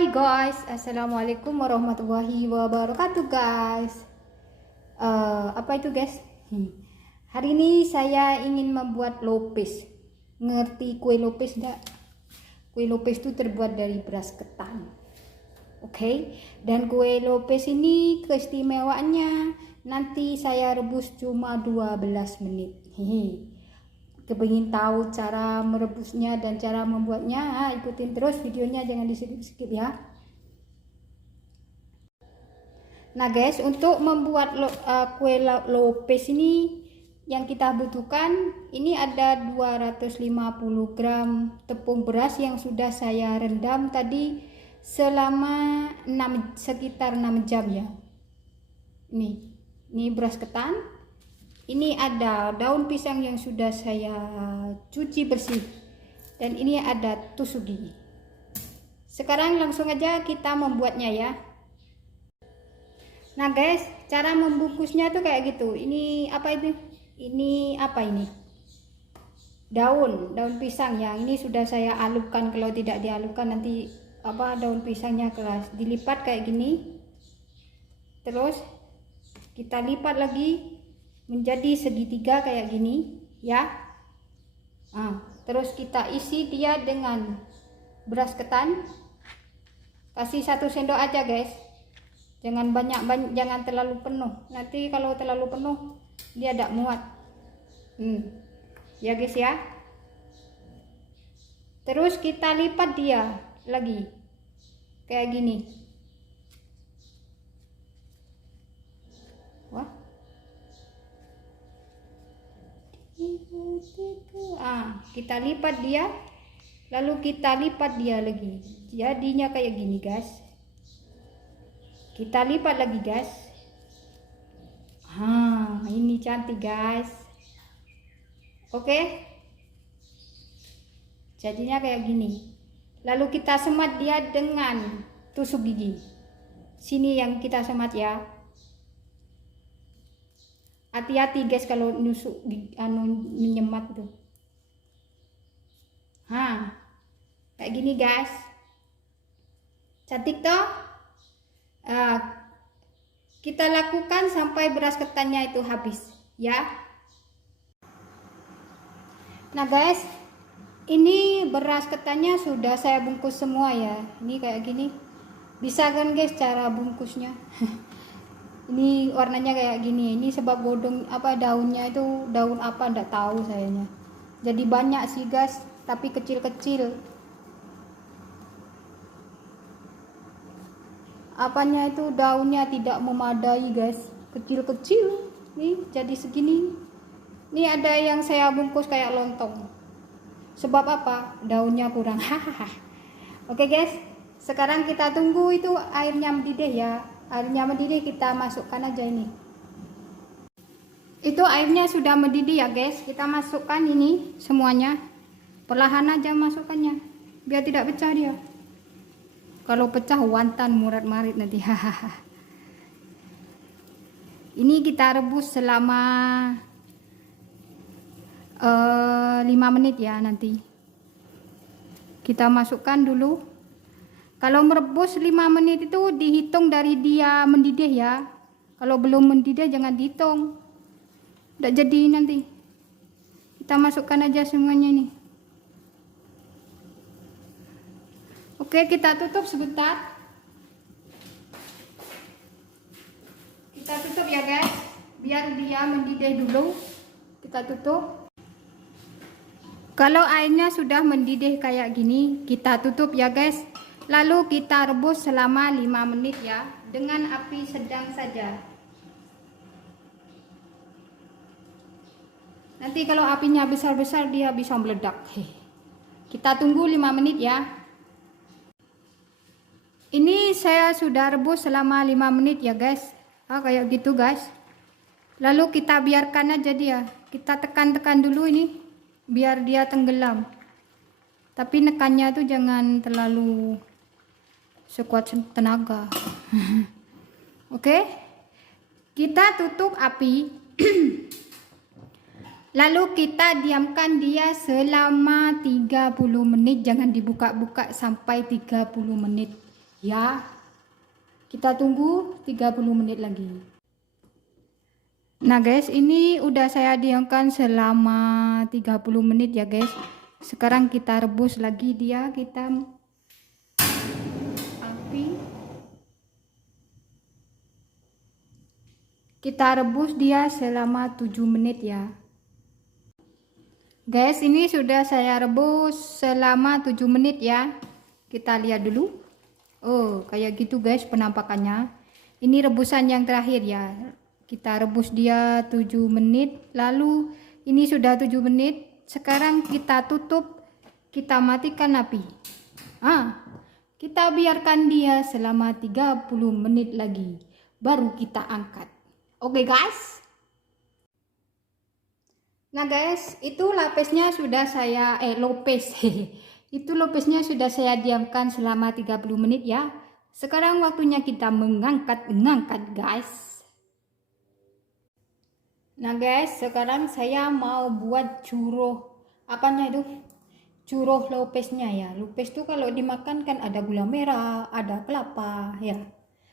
Hai guys, assalamualaikum warahmatullahi wabarakatuh guys. Apa itu guys? Hari ini saya ingin membuat lopes. Ngerti kue lopes enggak? Kue lopes itu terbuat dari beras ketan. Oke, dan kue lopes ini keistimewaannya nanti saya rebus cuma 12 menit. Kepingin tahu cara merebusnya dan cara membuatnya, ikutin terus videonya, jangan di skip ya. Nah guys, untuk membuat kue lopes ini yang kita butuhkan, ini ada 250 gram tepung beras yang sudah saya rendam tadi selama sekitar 6 jam ya. Ini beras ketan. Ini ada daun pisang yang sudah saya cuci bersih, dan ini ada tusuk gigi. Sekarang langsung aja kita membuatnya ya. Nah guys, cara membungkusnya tuh kayak gitu. Ini apa itu? Ini apa ini? Daun pisang yang ini sudah saya alupkan. Kalau tidak dialupkan nanti daun pisangnya keras. Dilipat kayak gini. Terus kita lipat lagi menjadi segitiga kayak gini ya. Terus kita isi dia dengan beras ketan. Kasih 1 sendok aja guys, jangan banyak, jangan terlalu penuh. Nanti kalau terlalu penuh dia tidak muat. Ya guys ya. Terus kita lipat dia lagi kayak gini. Kita lipat dia, lalu kita lipat dia lagi, jadinya kayak gini guys. Kita lipat lagi guys. Ini cantik guys. Oke, jadinya kayak gini. Lalu kita semat dia dengan tusuk gigi. Sini yang kita semat ya. Hati-hati guys kalau nusuk menyemat tuh. Kayak gini guys. Cantik toh? Kita lakukan sampai beras ketannya itu habis ya. Nah guys, ini beras ketannya sudah saya bungkus semua ya. Ini kayak gini. Bisa kan guys cara bungkusnya? Ini warnanya kayak gini. Ini sebab godong daunnya itu daun apa enggak tahu sayanya. Jadi banyak sih guys, tapi kecil-kecil. Apanya itu daunnya tidak memadai guys, kecil-kecil. Nih jadi segini. Ini ada yang saya bungkus kayak lontong. Sebab apa? Daunnya kurang. Oke guys, sekarang kita tunggu itu airnya mendidih ya. Airnya mendidih, kita masukkan aja ini. Itu airnya sudah mendidih ya guys. Kita masukkan ini semuanya. Perlahan aja masukkannya, biar tidak pecah dia. Kalau pecah wantan murat-marit nanti. Ini kita rebus selama 5 menit ya nanti. Kita masukkan dulu. Kalau merebus 5 menit itu dihitung dari dia mendidih ya. Kalau belum mendidih jangan dihitung. Udah jadi nanti. Kita masukkan aja semuanya ini. Oke, kita tutup sebentar. Kita tutup ya guys, biar dia mendidih dulu. Kita tutup. Kalau airnya sudah mendidih kayak gini, kita tutup ya guys. Lalu kita rebus selama 5 menit ya, dengan api sedang saja. Nanti kalau apinya besar-besar dia bisa meledak. Kita tunggu 5 menit ya. Ini saya sudah rebus selama 5 menit ya guys. Kayak gitu guys. Lalu kita biarkan aja dia. Kita tekan-tekan dulu ini biar dia tenggelam. Tapi nekannya tuh jangan terlalu sekuat tenaga. Oke. Kita tutup api. Lalu kita diamkan dia selama 30 menit. Jangan dibuka-buka sampai 30 menit. Ya, kita tunggu 30 menit lagi. Nah guys, ini udah saya diamkan selama 30 menit ya guys. Sekarang kita rebus lagi dia, kita api. Kita rebus dia selama 7 menit ya. Guys, ini sudah saya rebus selama 7 menit ya. Kita lihat dulu. Oh, kayak gitu guys penampakannya. Ini rebusan yang terakhir ya. Kita rebus dia 7 menit. Lalu ini sudah 7 menit. Sekarang kita tutup. Kita matikan api. Kita biarkan dia selama 30 menit lagi. Baru kita angkat. Oke guys. Nah guys, itu lapesnya sudah saya lopes. Itu lopesnya sudah saya diamkan selama 30 menit ya. Sekarang waktunya kita mengangkat guys. Nah guys, sekarang saya mau buat churro. Apanya itu? Churro lopesnya ya. Lopes itu kalau dimakan kan ada gula merah, ada kelapa ya.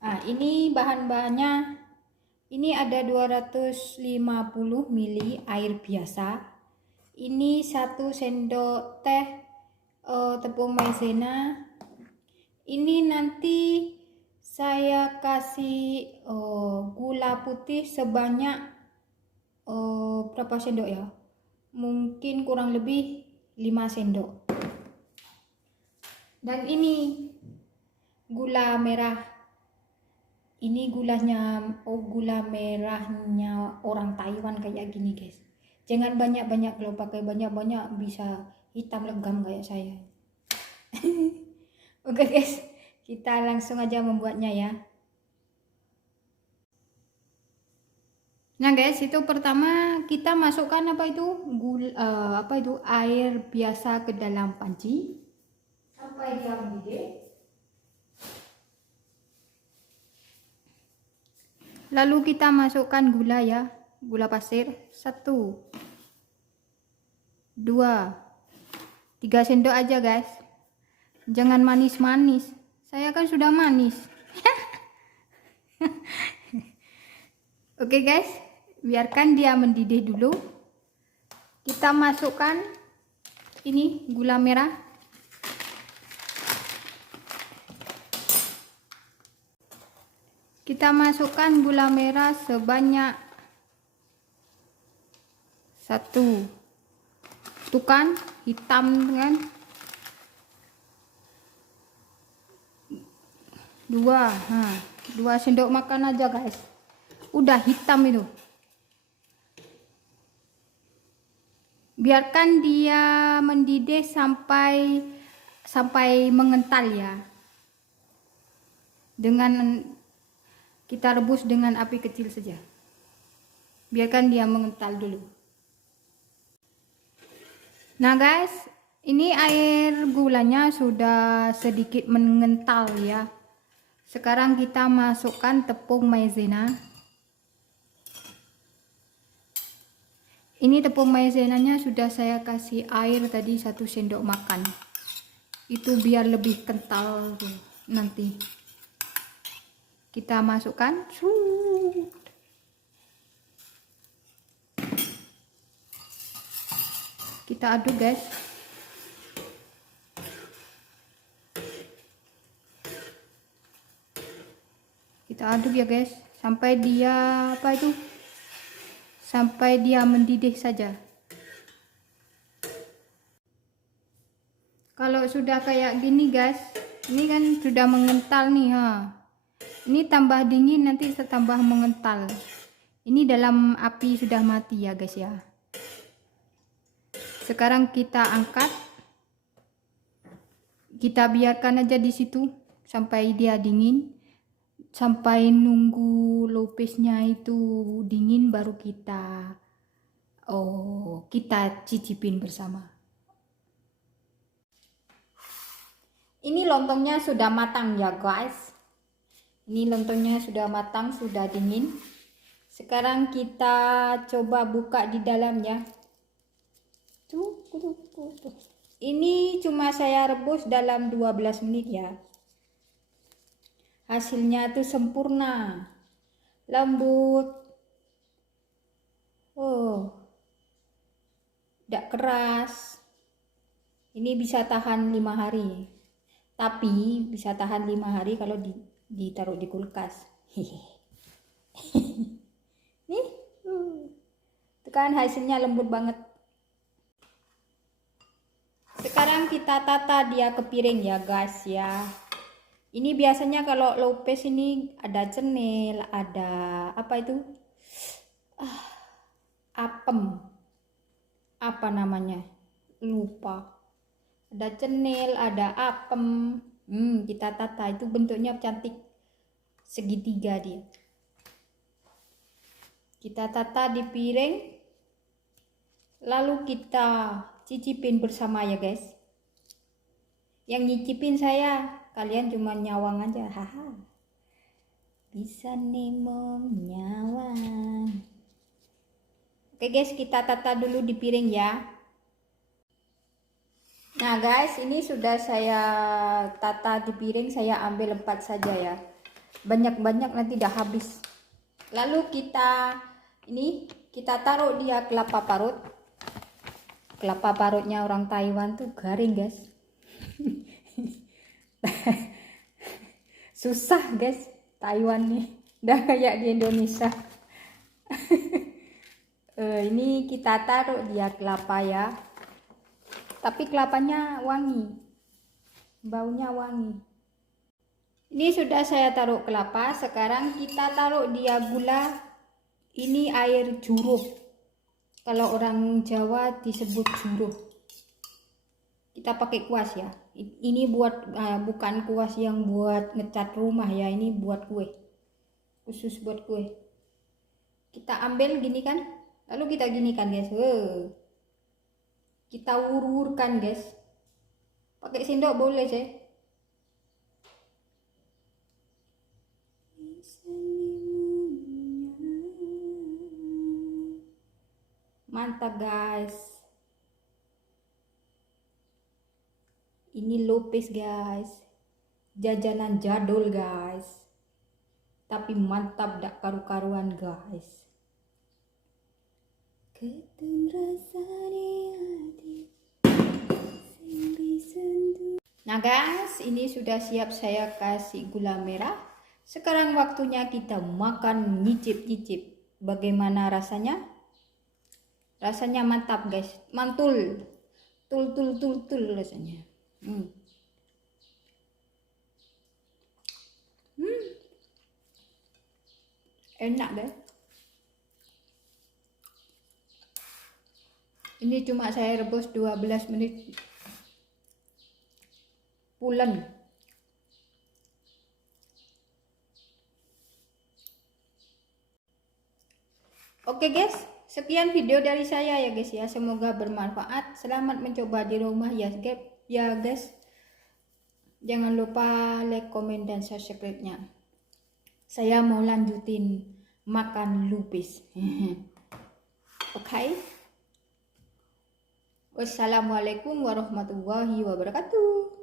Nah, ini bahan-bahannya. Ini ada 250 ml air biasa. Ini 1 sendok teh tepung maizena. Ini nanti saya kasih gula putih sebanyak berapa sendok ya? Mungkin kurang lebih 5 sendok. Dan ini gula merah. Ini gulanya, gula merahnya orang Taiwan kayak gini guys. Jangan banyak-banyak, kalau pakai banyak-banyak bisa hitam legam kayak saya. Oke guys, kita langsung aja membuatnya ya. Nah guys, itu pertama kita masukkan air biasa ke dalam panci sampai dia mendidih. Lalu kita masukkan gula ya, gula pasir 1, 2, 3 sendok aja guys. Jangan manis-manis. Saya kan sudah manis. Oke guys, biarkan dia mendidih dulu. Kita masukkan ini gula merah. Kita masukkan gula merah sebanyak 1. Tuh kan hitam kan. 2 sendok makan aja guys. Udah hitam itu. Biarkan dia mendidih sampai mengental ya. Kita rebus dengan api kecil saja. Biarkan dia mengental dulu. Nah guys, ini air gulanya sudah sedikit mengental ya. Sekarang kita masukkan tepung maizena. Ini tepung maizenanya sudah saya kasih air tadi 1 sendok makan. Itu biar lebih kental nanti. Kita masukkan. Kita aduk guys. Kita aduk ya guys sampai dia sampai dia mendidih saja. Kalau sudah kayak gini guys, ini kan sudah mengental nih Ini tambah dingin nanti tambah mengental. Ini dalam api sudah mati ya guys ya. Sekarang kita angkat. Kita biarkan aja di situ sampai dia dingin. Sampai nunggu lopesnya itu dingin baru kita cicipin bersama. Ini lontongnya sudah matang ya guys. Ini lontongnya sudah matang, sudah dingin. Sekarang kita coba buka di dalamnya. Tuh. Ini cuma saya rebus dalam 12 menit ya. hasilnya tuh sempurna, lembut, tidak keras. Ini bisa tahan 5 hari, tapi bisa tahan 5 hari kalau ditaruh di kulkas. Nih, itu kan hasilnya lembut banget. Sekarang kita tata dia ke piring ya guys ya. Ini biasanya kalau lopes ini ada cenil, ada apa itu? Apem. Apa namanya? Lupa. Ada cenil, ada apem. Kita tata, itu bentuknya cantik, segitiga dia. Kita tata di piring, lalu kita cicipin bersama ya guys. Yang nyicipin saya, kalian cuma nyawang aja, haha. Bisa nih nyawang. Oke guys, kita tata dulu di piring ya. Nah guys, ini sudah saya tata di piring, saya ambil 4 saja ya. Banyak-banyak nanti dah habis. Lalu kita taruh dia kelapa parut. Kelapa parutnya orang Taiwan tuh garing guys. Susah guys, Taiwan nih. Udah kayak di Indonesia. Ini kita taruh dia kelapa ya. Tapi kelapanya wangi, baunya wangi. Ini sudah saya taruh kelapa. Sekarang kita taruh dia gula. Ini air juruh, kalau orang Jawa disebut juruh. Kita pakai kuas ya. Ini buat bukan kuas yang buat ngecat rumah ya, ini buat kue, khusus buat kue. Kita ambil gini kan, lalu kita gini kan guys. Kita ururkan guys, pakai sendok boleh sih. Mantap guys, ini lopes guys, jajanan jadul guys, tapi mantap dak karu-karuan guys. Nah guys, ini sudah siap saya kasih gula merah. Sekarang waktunya kita makan, nyicip-nyicip. Bagaimana rasanya? Rasanya mantap guys, mantul, tul rasanya. Enak guys. Ini cuma saya rebus 12 menit. Pulen. Oke guys, sekian video dari saya ya guys ya. Semoga bermanfaat. Selamat mencoba di rumah ya guys. Jangan lupa like, komen, dan subscribe-nya. Saya mau lanjutin makan lupis. Oke. Wassalamualaikum warahmatullahi wabarakatuh.